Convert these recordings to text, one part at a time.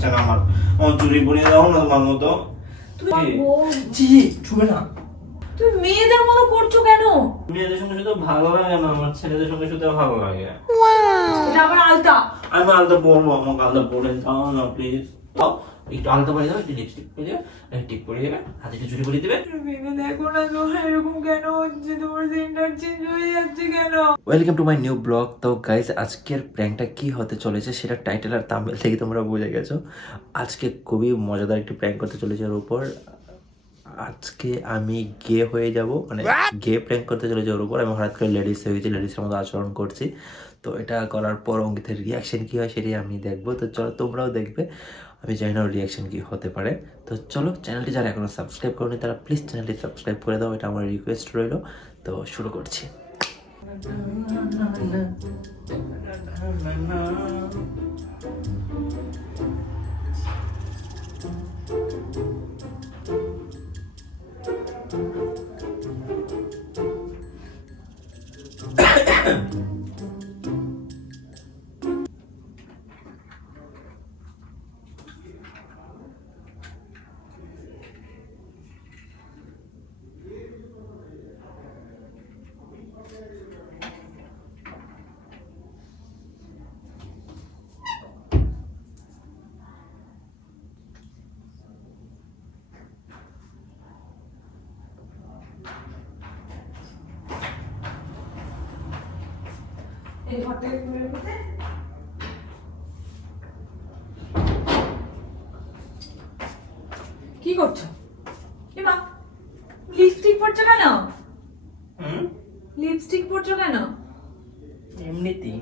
লাগছে না আমার চুরি পরিয়ে দাও না তোমার মতো। ছুবে না। তুমি মেয়েদের মতো করছো কেন? মেয়েদের সঙ্গে শুধু ভালো লাগে না, আমার ছেলেদের সঙ্গে শুধু ভালো লাগে। এটা আমার আলতা। আমি আলাদা পরবো, আমাকে আলাদা পরে দাও না প্লিজ। একটু আলাদা পরে দাও, একটু লিপস্টিক পরে দেবে, টিপ পরে দেবে, হাতে একটু চুরি পরিয়ে দেবে। ভেবে দেখো না তোমার এরকম কেন হচ্ছে, তোমার সেন্টার চেঞ্জ হয়ে যাচ্ছে কেন? Welcome to my new blog. তো গাইজ, আজকের প্র্যাঙ্কটা কি হতে চলেছে সেটা টাইটেল আর থাম্বনেল থেকে তোমরা বুঝে গেছো। আজকে খুবই মজাদার একটি প্র্যাঙ্ক করতে চলেছে ওর উপর। আজকে আমি গে হয়ে যাব, মানে গে প্র্যাঙ্ক করতে চলেছে ওর উপর। আমি হঠাৎ করে লেডিস হয়ে গেছি, লেডিসের মতো আচরণ করছি। তো এটা করার পর অঙ্কিতের রিয়াকশন কী হয় সেটাই আমি দেখবো। তো চলো তোমরাও দেখবে, আমি জানি না ওর রিয়াকশন কী হতে পারে। তো চলো, চ্যানেলটি যারা এখনও সাবস্ক্রাইব করেনি তারা প্লিজ চ্যানেলটি সাবস্ক্রাইব করে দাও, এটা আমার রিকোয়েস্ট রইল। তো শুরু করছি। এই ঘর থেকে বের করতে কি করছো? এমা লিপস্টিক পরছো কেন? লিপস্টিক পরছো কেন? এমনিতেই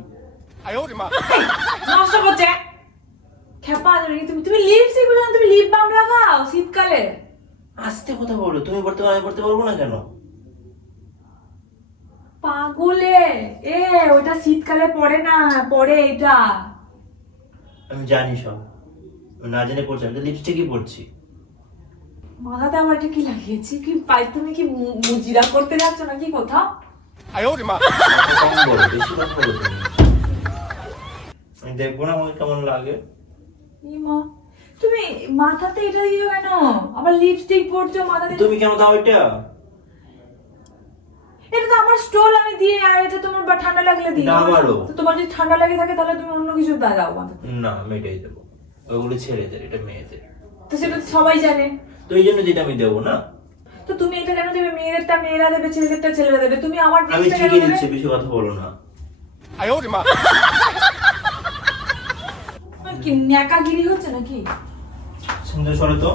নষ্ট করছে খেপা জানি তুমি। তুমি লিপস্টিক পরছো না, তুমি লিপ বাম লাগাও শীতকালে। আস্তে কথা বলো, তুমি পড়তে পারো, আমি পড়তে পারবো না কেন? পাগলে এ ওটা শীতকালে পরে না, পরে এটা। আমি জানি সব, আমি না জেনে পড়ছি, আমি তো লিপস্টিকই পড়ছি। মাথাতে আমার এটা কি লাগিয়েছি? কি পাই তুমি কি মুজিরা করতে যাচ্ছ নাকি কোথাও? কম বলো, বেশি কথা বলো তুমি। আমি দেখবো না আমাকে কেমন লাগে। ইমা তুমি মাথাতে এটা দিও কেন? আবার লিপস্টিক পরছো মাথাতে। তুমি কেন দাও এটা? এটা তো আমার স্টোল, আমি দিয়ে, আর এটা তোমার ঠান্ডা লাগলে দিই। এটা আমারও। তো তোমার যদি ঠান্ডা লাগে থাকে তাহলে তুমি অন্য কিছু দাও মাথাতে। না, আমি এটাই দেবো। ওগুলো ছেলেদের, এটা মেয়েদের। তো সেটা তো সবাই জানে। তো এই জন্য যেটা আমি দেবো না। তো তুমি এটা কেন দেবে? মেয়েদেরটা মেয়েরা দেবে, ছেলেদেরটা ছেলেরা দেবে। তুমি আমার আমি জিনিসটা কেন ঠিকই দেবে? দিচ্ছি, বেশি কথা বলো না। কি ন্যাকাগিরি হচ্ছে নাকি? সুন্দর সরে তো।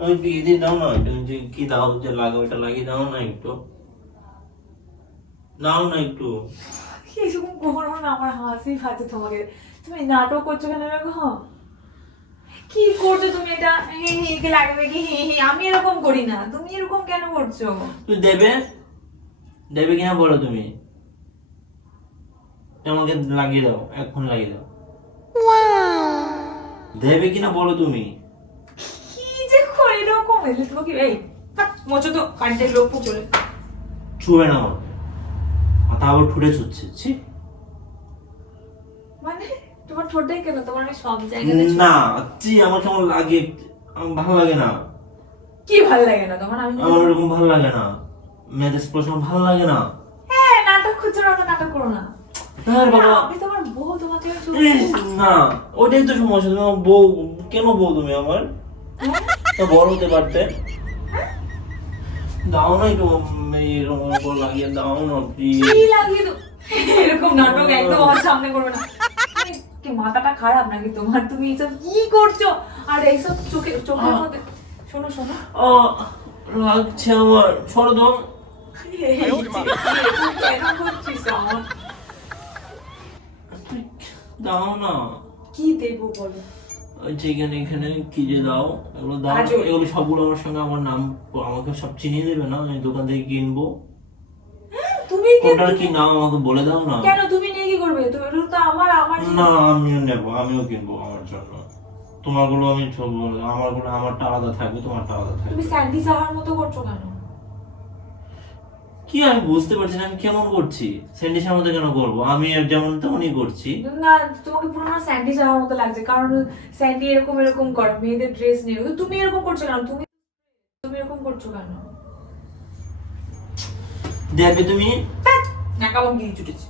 আমি দিয়ে দাও না, তুমি যে কি দাও যে লাগাও, এটা লাগিয়ে দাও না একটু, দাও না একটু। কি এরকম করো না, আমার হাসি পাচ্ছে তোমাকে। তুমি নাটক করছো কেন এরকম? কি করছো তুমি এটা? হে হে কে লাগাবে কি? হে হে, আমি এরকম করি না, তুমি এরকম কেন করছো? তুই দেবে দেবে কিনা বলো তুমি। আমাকে লাগিয়ে দাও, এখন লাগিয়ে দাও। দেবে কিনা বলো তুমি। কি যে করে এরকম? এলে তোমাকে এই মোচো তো কান্টের লোক চলে। ছুবে না আমাকে, মাথা আবার ঠুটে ছুটছে। ছি। মানে তোমার ঠোঁটটাই কেন? তোমার আমি সব জায়গাতে না, ছি, আমার কেমন লাগে, আমার ভালো লাগে না। কি ভাল লাগে না তোমার? আমি আমার এরকম ভালো লাগে না, মেয়েদের স্পর্শ আমার ভালো লাগে না। হ্যাঁ, নাটক করছো না, তো নাটক করো না। হ্যাঁ বাবা, আমি তোমার বউ, তোমাকে ইস, না, ওটাই তো সমস্যা। তুমি আমার বউ কেন? বউ তুমি আমার, তো বড় হতে পারতে। দাও না একটু, এরকম করে লাগিয়ে দাও না প্লিজ। কি লাগিয়ে দাও? এরকম নাটক একদম আমার সামনে করবে না। তুমি কি মাথাটা খারাপ নাকি তোমার? তুমি এইসব কি করছো? আর এইসব চোখের মধ্যে শোনো শোনো, লাগছে আমার, সরো তো। কেন করছিস আমার? দাও না। কি দেবো বলো? এখানে এখানে কি যে দাও, এগুলো দাও। আজও। এগুলো সবগুলো আমার সঙ্গে আমার নাম, আমাকে সব চিনিয়ে দেবে না? আমি দোকান থেকে কিনবো। তুমি কোনটার কি নাম আমাকে বলে দাও না। কেন তুমি নিয়ে কি করবে? তো এটা তো আমার আমার জিনিস। না, আমিও নেবো, আমিও কিনবো আমার জন্য। তোমার গুলো আমি আমার গুলো, আমারটা আলাদা থাকবে, তোমারটা আলাদা থাকবে। তুমি স্যান্ডি সাহার মতো করছো কেন? কি কি আমি বুঝতে পারছি না আমি কেমন করছি? স্যান্ডউইচের মধ্যে কেন করবো? আমি যেমন তেমনই করছি। না তোমাকে পুরো না স্যান্ডি যাওয়ার মতো লাগছে, কারণ স্যান্ডি এরকম এরকম করে মেয়েদের ড্রেস নিয়ে, কিন্তু তুমি এরকম করছো কেন? তুমি তুমি এরকম করছো কেন? দেখবে তুমি নাকাবো গিয়ে ছুটেছে।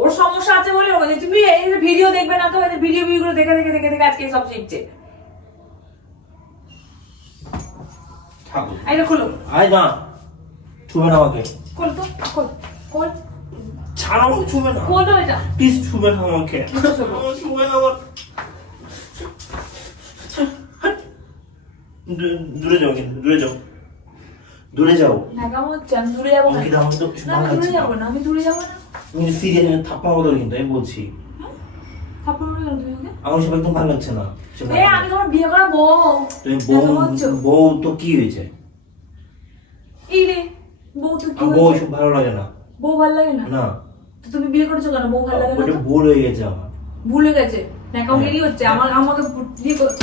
ওর সমস্যা আছে বলে ওই যে তুমি এই ভিডিও দেখবে না তো, এই ভিডিও গুলো দেখে দেখে দেখে দেখে আজকে সব শিখছে। ঠাকুর আইটা খোলো, আয় না, ছুবে না আমাকে। খোল তো, খোল খোল ছাড়ো আমাকে, ছুবে না খোল তো এটা। প্লিজ, ছুবে না আমাকে। ছুবে না আমার। দূরে যাও, কিন্তু দূরে যাও, দূরে যাও। নাকাবো হচ্ছে, আমি দূরে যাবো না। আমাকে দাও, আমি তো না, আমি দূরে যাবো না, আমি দূরে যাবো না। তুমি সিরিয়াস থাপ্পা বলো, কিন্তু আমি বলছি থাপ্পড় মারবে কেন তুমি ওকে? আমার সব একদম ভালো লাগছে না। সব এ আমি তোমার বিয়ে করা বউ। তুমি বউ, নাকাবো হচ্ছে। বউ তো কি হয়েছে? এই রে, বউ তো কি আমার বউ হয়েছে? সব ভালো লাগে না। বউ ভালো লাগে না? না, তো তুমি বিয়ে করেছো কেন? বউ ভালো লাগে না ওটা তো? ভুল হয়ে গেছে আমার। ভুলে গেছে নাকাবো কি হচ্ছে? আমাকে বিয়ে করছে।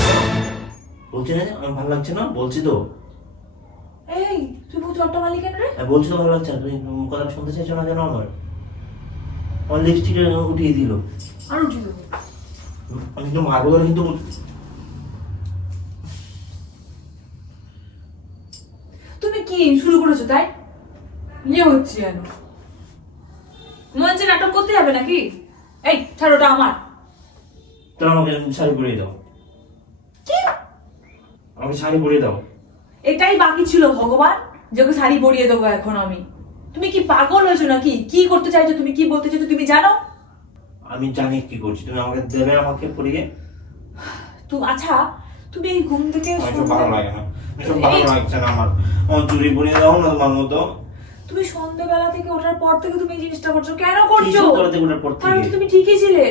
বলছি না যে আমার ভালো লাগছে না, বলছি তো। এই তুই বউ চট্টা মালি কেন রে? আমি বলছি তো ভালো লাগছে না, তুমি কথা শুনতে চাইছো না কেন? আমার লিপস্টিকটা উঠিয়ে দিল। আর উঠি দেবো। আমি কিন্তু মারবো না, কিন্তু তুমি কি শুরু করেছো তাই? ইয়ে হচ্ছে কেন? মনে হচ্ছে নাটক করতে যাবে নাকি? এই ছাড়, ওটা আমার। তাহলে আমাকে শাড়ি পরিয়ে দাও। কি? আমাকে শাড়ি পরিয়ে দাও। এটাই বাকি ছিল ভগবান, যে ওকে শাড়ি পরিয়ে দেবো এখন আমি? তুমি কি পাগল হয়েছো নাকি? কি করতে চাইছো তুমি? কি বলতে চাইছো তুমি জানো? আমি জানি কি করছি, তুমি আমাকে দেবে আমাকে পরিয়ে। তুমি আচ্ছা, তুমি এই ঘুম থেকে আমার সব ভালো লাগে না, সব ভালো লাগছে না আমার। আমার চুরি পরিয়ে দাও না তোমার মতো। তুমি সন্ধ্যাবেলা থেকে ওঠার পর থেকে তুমি এই জিনিসটা করছো কেন? কি করছো সন্ধ্যাবেলা থেকে ওঠার পর কারণ থেকে? তুমি ঠিকই ছিলে।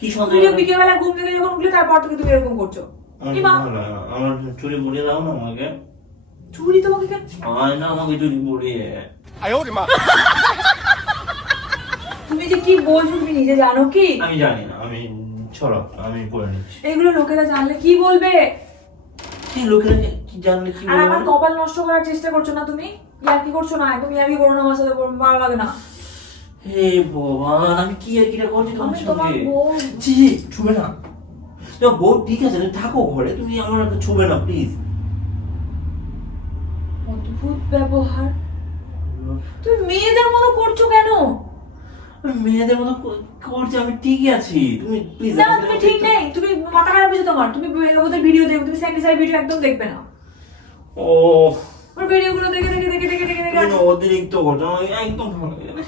কি তুমি সন্ধ্যাবেলা? বিকেলবেলা ঘুম থেকে যখন উঠলে তারপর থেকে তুমি এরকম করছো। আমার কি খুব মা? ভালো লাগে না। আমার চুরি পরিয়ে দাও না আমাকে। চুরি তোমাকে কেন? আয় না, আমাকে চুরি পরিয়ে। তুমি যে কি বলছো তুমি নিজে জানো কি? আমি জানি না, আমি ছড়া, আমি পরে নিচ্ছি। এগুলো লোকেরা জানলে কি বলবে? কি লোকেরা কি জানলে কি আর আমার বলবে? কপাল নষ্ট করার চেষ্টা করছো না তুমি? ইয়ার্কি করছো না, একদম ইয়ার্কি করো না আমার সাথে, ভালো লাগে না। হে ভগবান, আমি কি আর কিটা করছি তোমার আমি তোমার সঙ্গে? বউ। ছি, ছুবে না। না বউ ঠিক আছে, তুমি থাকো ঘরে, তুমি আমার একটা ছুবে না প্লিজ। অদ্ভুত ব্যবহার। তুমি মেয়েদের মতো করছো কেন? মেয়েদের মতো করছি, আমি ঠিকই আছি, তুমি প্লিজ। না তুমি ঠিক নেই, তুমি মাথা খারাপ হয়েছে তোমার। তুমি ওদের ভিডিও দেখবে, তুমি স্যান্ডি ভিডিও একদম দেখবে না। ও, ওর ভিডিও গুলো দেখে দেখে দেখে দেখে দেখে দেখে তুমি না অতিরিক্ত করছো, আমার একদম ভালো লাগে না।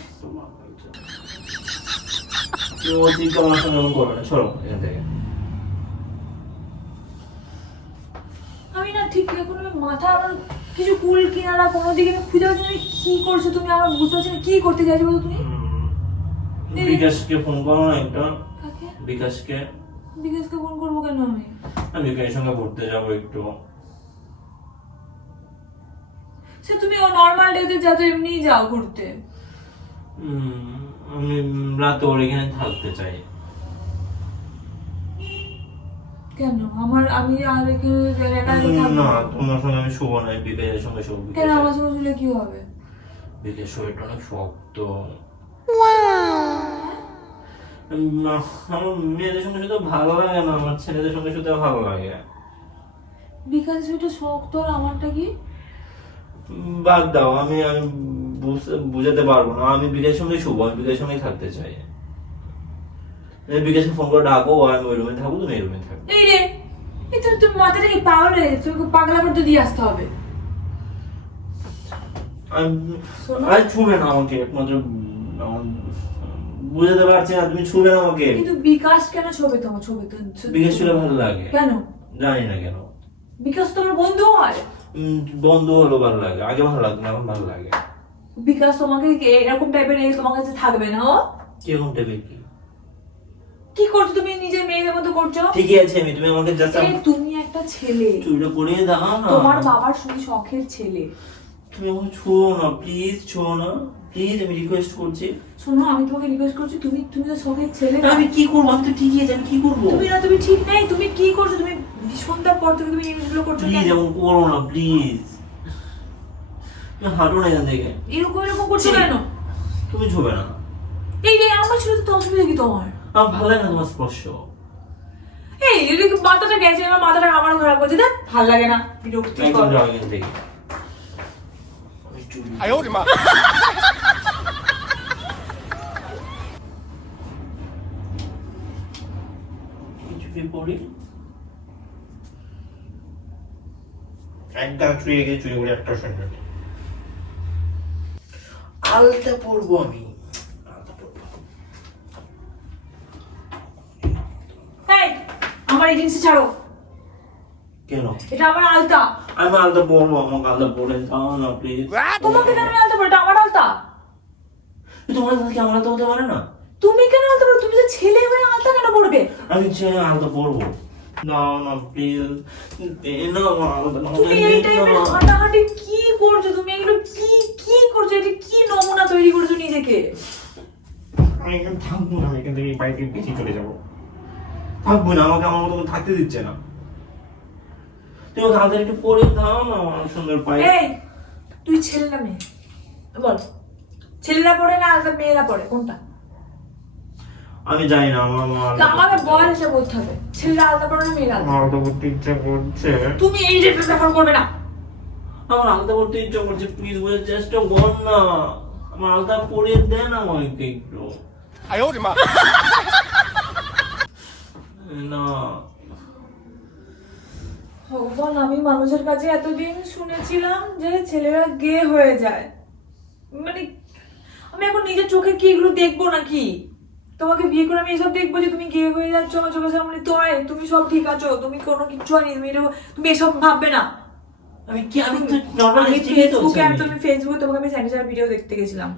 তুমি অতিরিক্ত আমার সঙ্গে এমন করো না, ছড়ো এখান থেকে। আমি না ঠিক এখন মাথা আমার কিছু কুল কিনারা কোনো দিকে আমি খুঁজে পাচ্ছি না। কি করছো তুমি? আমার বুঝতে পারছি না কি করতে চাইছো বলো তুমি? বিকাশকে ফোন করো না একটা। কাকে? বিকাশকে। বিকাশকে ফোন করবো কেন আমি? আমি বিকাশের সঙ্গে ঘুরতে যাবো একটু। সে তুমি ও নর্মাল ডেতে যাও তো, এমনিই যাও ঘুরতে। আমি রাতে ওর এখানে থাকতে চাই। কেন? আমি আর এখানে একা একা থাকবো? না, তোমার সঙ্গে আমি শুবো না, বিকাশের সঙ্গে শুবো। কেন? আমার সঙ্গে শুলে কি হবে? বিকাশ শরীরটা অনেক শক্ত। আমার মেয়েদের সঙ্গে শুধু ভালো লাগে না, আমার ছেলেদের সঙ্গে শুধু ভালো লাগে। বিকাশ সেটা শক্ত আর আমারটা কি? বাদ দাও, আমি আমি বুঝাতে পারবো না। আমি বিকাশের সঙ্গে শুবো, আমি বিকাশের সঙ্গে থাকতে চাই। বিকাশকে ফোন করে ডাকো, আমি ওই রুমে থাকবো, তুমি এই রুমে থাকবে। এই রে, এই তুমি মাথাটা কি পাগল হয়ে গেছে? তুমি পাগলা করতে দিয়ে আসতে হবে। শোনো। আমি ছুবে না আমাকে, একমাত্র বুঝাতে পারছি না, তুমি ছুবে না আমাকে। কিন্তু বিকাশ কেন ছবি তোমার? ছবি তো বিকাশ ছিল ভালো লাগে। কেন? জানি না কেন। বিকাশ তোমার বন্ধু হয়। বন্ধু হলো ভালো লাগে, আগে ভালো লাগতো না, এখন ভালো লাগে। বিকাশ তোমাকে এরকম টাইপের তোমার কাছে থাকবে না। ও কিরকম টাইপের? কি করছো তুমি? নিজের মেয়েদের মতো করছো। ঠিকই আছে, তুমি আমাকে জাস্ট তুমি একটা ছেলে, চুড়িটা পরিয়ে দাও না। তোমার বাবার শুধু শখের ছেলে। তুমি আমাকে ছুঁয়ো না প্লিজ, ছুঁয়ো না প্লিজ, আমি রিকোয়েস্ট করছি। শোনো, আমি তোমাকে রিকোয়েস্ট করছি, তুমি তুমি তো শখের ছেলে না। আমি কি করবো? আমি তো ঠিকই আছে, আমি কি করবো? তুমি ঠিক নেই। তুমি কি করছো? তুমি সন্ধ্যার পর থেকে তুমি এই জিনিসগুলো করছো প্লিজ কেন? এমন করো না প্লিজ। তুমি হাঁটো না এখান থেকে। এরকম এরকম করছো কেন? তুমি ছুবে না। এই যে আমার ছিল তো অসুবিধা কি তোমার? আমার ভালো লাগে না তোমার স্পর্শ। এই এদিকে মাথাটা গেছে, আমার মাথাটা আমার খারাপ করছে, দেখ ভালো লাগে না, বিরক্তি একদম কর। যাও এখান থেকে। আমি চুরি। চুরি পড়ি একদম চুরি গিয়ে চুরি করে একটা শুনবে। আলতা পরবো আমি, আলতা পরবো। এই আমার এই জিনিস ছাড়ো। কেন? এটা আমার আলতা। আমি আলতা পরবো, আমাকে আলতা পরে দাও না প্লিজ। তোমাকে কেন আমি আলতা পরবো? এটা আমার আলতা। তোমার কি আমার আলতা হতে পারে না? তুমি কেন আলতা পরবে? তুমি যে ছেলে হয়ে আলতা কেন পরবে? আমি ছেলে আলতা পরবো। দাও না প্লিজ, না আমার আলতা না। তুমি এই টাইপের হাঁটাহাঁটি কি করছো? তুমি এগুলো কি কি করছো? এটা কি নমুনা তৈরি করছো নিজেকে? আমি এখানে থাকবো না, আমি এখান থেকে বাড়ি থেকে পিছিয়ে চলে যাবো। থাকবো না, আমাকে আমার মতো করে থাকতে দিচ্ছে না। তুমি ওকে আলতা একটু পরে দাও না আমার সুন্দর পায়ে। এই তুই ছেলে না মেয়ে? বল, ছেলেরা পড়ে না আলতা মেয়েরা পড়ে, কোনটা? আমি জানি না, আমার তো আমাকে বল, এটা বলতে হবে। ছেলেরা আলতা পড়ে না মেয়েরা আলতা? আলতা পরতে ইচ্ছা করছে। তুমি এই যে ব্যবহার করবে না। আমার আলতা পরতে ইচ্ছা করছে, প্লিজ বোঝার চেষ্টা কর না। আমার আলতা পরে দেন আমাকে একটু। না ভগবান, আমি মানুষের কাছে এতদিন শুনেছিলাম যে ছেলেরা গে হয়ে যায়, মানে আমি এখন নিজের চোখে কি এগুলো দেখবো নাকি? তোমাকে বিয়ে করে আমি এসব দেখবো যে তুমি গে হয়ে যাচ্ছ আমার চোখের সামনে? তুমি সব ঠিক আছো, তুমি কোনো কিছু হয়নি, তুমি এসব ভাববে না। আমি কি, আমি তো নরমাল ফেসবুকে তোমাকে আমি স্যানিটাইজার ভিডিও দেখতে গেছিলাম।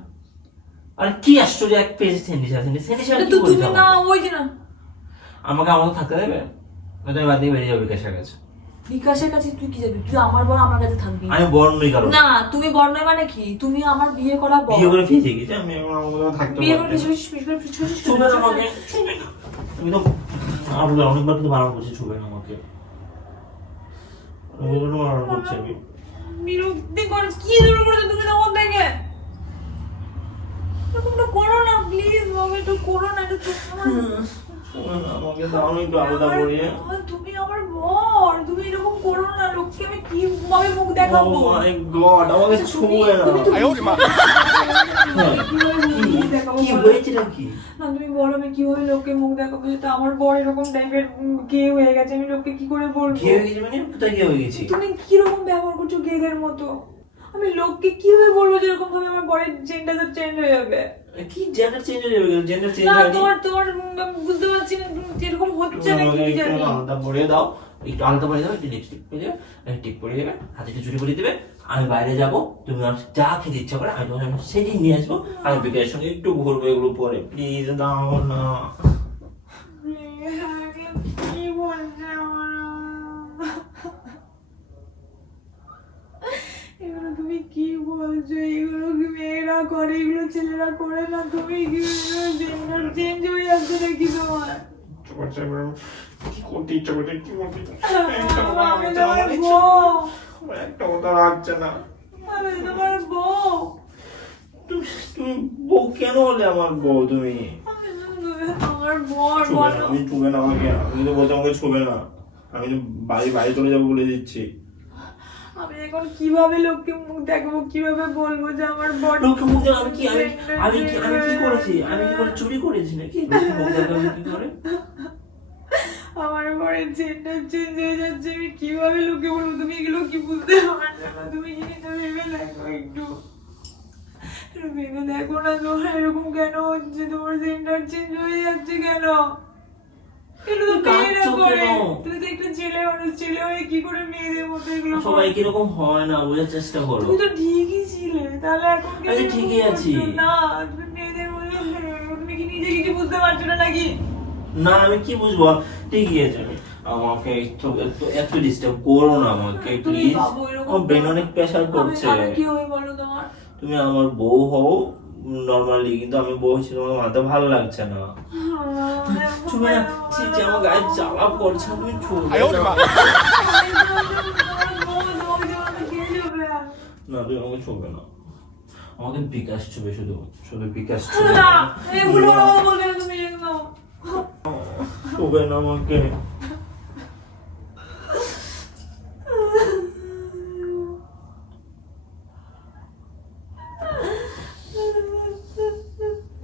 আর কি আশ্চর্য, এক পেজ স্যানিটাইজার কি তুমি বলছো? না ওই যে না, আমাকে আমাকে থাকতে দেবে? না তুমি বাদ দিয়ে বেরিয়ে যাবে বিকাশের কাছে। বিকাশের কাছে তুই কি যাবি? তুই আমার বর আমার কাছে থাকবি। আমি বর্ণ নই কারণ। না তুমি বর নয় মানে কি? তুমি আমার বিয়ে করা বর। বিয়ে করে ফেসে গেছি আমি, আমার মতো থাকতে বিয়ে করে পারবো না। ছুবে না আমাকে, ছুবে না। তুমি তো অনেকবার কিন্তু বারণ করছি, ছুবে না আমাকে। অনেকবার বারণ করছি আমি। বিরক্তি কর, কি শুরু করেছো তুমি তখন থেকে? এরকমটা করো না প্লিজ, বাবা একটু করো না, একটু ছুবে না আমাকে, দাও না একটু আলাদা করিয়ে। তুমি আমার বর, তুমি এরকম করো না। লোককে আমি কিভাবে মুখ দেখাবো? Oh my God, আমাকে ছুবে না। কি হয়েছে নাকি? না তুমি বলো, আমি কিভাবে লোককে মুখ দেখাবো যেটা আমার বর এরকম টাইপের গে হয়ে গেছে? আমি লোককে কি করে বলবো? কি হয়ে গেছে মানে? কোথায় কি হয়ে গেছি? তুমি কিরকম ব্যবহার করছো গেদের মতো? আমি লোককে কিভাবে বলবো যে এরকম ভাবে আমার বরের জেন্ডার চেঞ্জ হয়ে যাবে? কি জেন্ডার চেঞ্জ হয়ে যাবে? জেন্ডার চেঞ্জ না হয়নি। তোমার বুঝতে পারছি না এরকম হচ্ছে না আমাকে কি একটু জানি। আলাদা পরিয়ে দাও, একটু আলাদা পরিয়ে দাও, একটু লিপস্টিক পরিয়ে দেবে, টিপ পরিয়ে দেবে, হাতে একটু চুড়ি পরিয়ে দেবে। আমি বাইরে যাবো, তুমি আমার যা খেতে ইচ্ছা করে আমি তোমার সেটাই নিয়ে আসবো। আমি বিকেলের সঙ্গে একটু ঘুরবো এগুলো পরে। প্লিজ দাও না। কি বলছে এগুলো? তুমি কি বলছো? এগুলো কি মেয়েরা করে? এগুলো ছেলেরা করে না? তুমি কি জেন্ডার চেঞ্জ হয়ে যাচ্ছে নাকি তোমার? কি করতে ইচ্ছা করছে, কি করতে আমি তোমার বউ, একটা কথা লাগছে না। আমি তোমার বউ। তুমি বউ কেন হলে আমার বউ? তুমি আমার বর ছুবে না, বলো। আমি ছুবে না আমাকে। আমি তো বলছি আমাকে ছুবে না। আমি তো বাইরে চলে যাবো বলে দিচ্ছি। আমি এখন কিভাবে লোককে মুখ দেখাবো, কিভাবে বলবো যে আমার বর? লোককে মুখ দেখাবো? আমি কি আমি কি আমি কি করেছি? আমি কি করে চুরি করেছি নাকি? লোককে মুখ দেখাবো কি করে? আমার বরের জেন্ডার চেঞ্জ হয়ে যাচ্ছে, আমি কিভাবে লোকে বলবো? তুমি এগুলো কি বুঝতে পারছো না? তুমি জিনিসটা ভেবে দেখো একটু, ভেবে দেখো না। তোমার এরকম কেন হচ্ছে? তোমার জেন্ডার চেঞ্জ হয়ে যাচ্ছে কেন? এগুলো তো মেয়েরা করে। তুমি তো একটা ছেলে মানুষ, ছেলে হয়ে কি করে মেয়েদের মতো এগুলো করো? সবাই কিরকম হয় না, বোঝার চেষ্টা করো। তুমি তো ঠিকই ছিলে, তাহলে এখন কেন আমি এরকম ঠিকই আছি। করছো? না তুমি মেয়েদের মতো, তুমি কি নিজে কিছু বুঝতে পারছো না নাকি? না আমি কি বুঝবো? ঠিকই আছে। আমাকে একটু ডিস্টার্ব করো না আমাকে তুমি প্লিজ। বাবু এরকম আমার ব্রেন অনেক প্রেশার করছে। আমি কি হবে বলো তোমার? তুমি আমার বউ হও নরমালি, কিন্তু আমি বউ ছিল আমার মাথা ভালো লাগছে না। তুমি না যে আমার গায়ে জ্বালা করছে, তুমি ছুবে না। না তুই আমাকে ছুবে না, আমাকে বিকাশ ছুবে, শুধু শুধু বিকাশ ছুবে, না এগুলো বলবে না তুমি এগুলো ছুবে না আমাকে।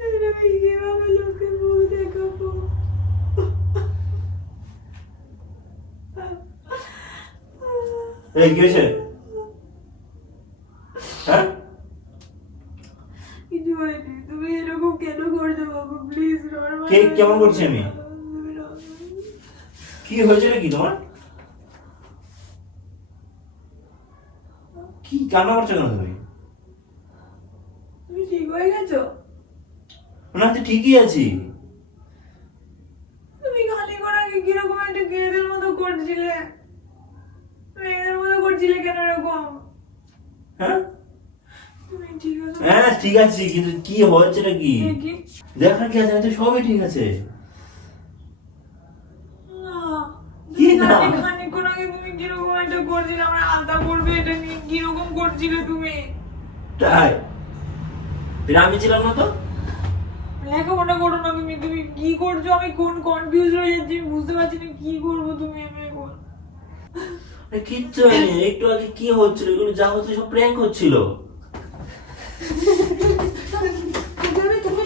এটা আমি কিভাবে লোকের মুখ দেখাবো? এই কি হয়েছে? হ্যাঁ কিছু হয়নি, তুমি এরকম কেন করছো বাবু? প্লিজ কে কেমন করছি আমি? কি হয়েছে কি তোমার? কি কান্না করছো কেন তুমি? তুমি ঠিক হয়ে গেছো? না তো ঠিকই আছি। তুমি খানিকক্ষণ আগে কিরকম একটা গেদের মতো করছিলে, মেয়েদের মতো করছিলে কেন এরকম? হ্যাঁ তুমি ঠিক আছো? হ্যাঁ ঠিক আছে, কিন্তু কি হচ্ছে কি? কি? দেখার কি আছে? আমি তো সবই ঠিক আছে। না, কি তুমি না? খানিকক্ষণ আগে তুমি কিরকম একটা করছিলে, আমার আলতা পড়বে এটা নিয়ে কিরকম করছিলে তুমি? তাই ফির আমি ছিলাম না তো? লেখাপড়া করো না তুমি, তুমি কি করছো? আমি কোন কনফিউজ হয়ে যাচ্ছি, আমি বুঝতে পারছি না কি করবো তুমি আমি এখন। আরে কিচ্ছু হয়নি, একটু আগে কি হচ্ছিল, এগুলো যা হচ্ছে সব প্র্যাঙ্ক হচ্ছিল। আমি তোমাকে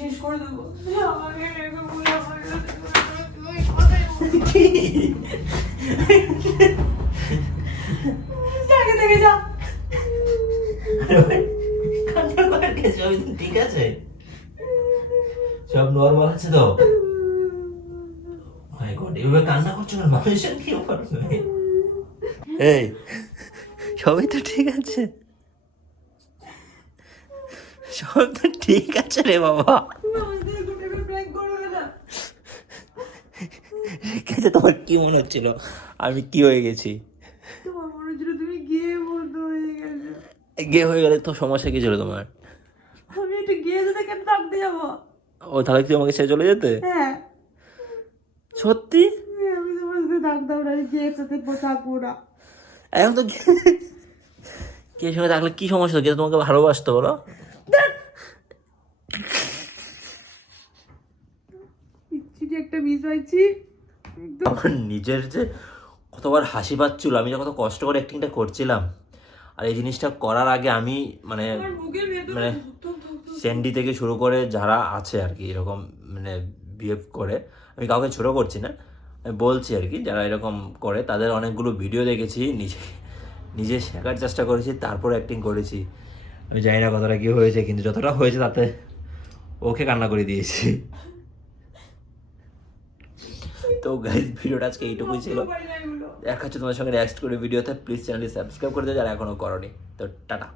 শেষ করে দেবো। আমাকে এরকম বলে আমার সাথে তুমি কথাই বলছো না। জায়গা থেকে যা। আরে ভাই, কান্না করার কি? সবই তো ঠিক আছে, সব নর্মাল আছে তো? মাই গড, এভাবে কান্না করছো না, মানুষের কি করবে? এই সবই তো ঠিক আছে, সব তো ঠিক আছে রে বাবা। তুমি আমার সাথে এরকম টাইপের prank করবে না। ঠিক আছে, তোমার কি মনে হচ্ছিল আমি কি হয়ে গেছি? তোমার মনে হচ্ছিল তুমি গিয়ে বলতে হয়ে গেছে। গে হয়ে গেলে তো সমস্যা কি ছিল তোমার? আমি একটু গিয়ে যেতে কেন থাকতে যাবো? ও তাহলে কি আমাকে ছেড়ে চলে যেতে? হ্যাঁ, সত্যি? আমি তোমার সাথে থাকতাম না, আমি গিয়ে সাথে থাকবো না। এখন তো কে সঙ্গে থাকলে কি সমস্যা? কে তোমাকে ভালোবাসতো বলো? পিচ্ছি একটা মিস হয়েছি। আমার নিজের যে কতবার হাসি পাচ্ছিল, আমি যে কত কষ্ট করে অ্যাক্টিংটা করছিলাম। আর এই জিনিসটা করার আগে আমি মানে আমার বুকের ভেতরে মানে ধুক ধুক ধুক। স্যান্ডি থেকে শুরু করে যারা আছে আর কি এরকম মানে বিহেভ করে, আমি কাউকে ছোট করছি না, আমি বলছি আর কি যারা এরকম করে তাদের অনেকগুলো ভিডিও দেখেছি, নিজে নিজে শেখার চেষ্টা করেছি, তারপর অ্যাক্টিং করেছি। আমি জানি না কতটা কী হয়েছে, কিন্তু যতটা হয়েছে তাতে ওকে কান্না করে দিয়েছি। তো গাইজ ভিডিওটা আজকে এইটুকুই ছিল। দেখা হচ্ছে তোমার সঙ্গে নেক্সট করে ভিডিওতে। প্লিজ চ্যানেলটি সাবস্ক্রাইব করে দিও যারা এখনো করনি। তো টাটা।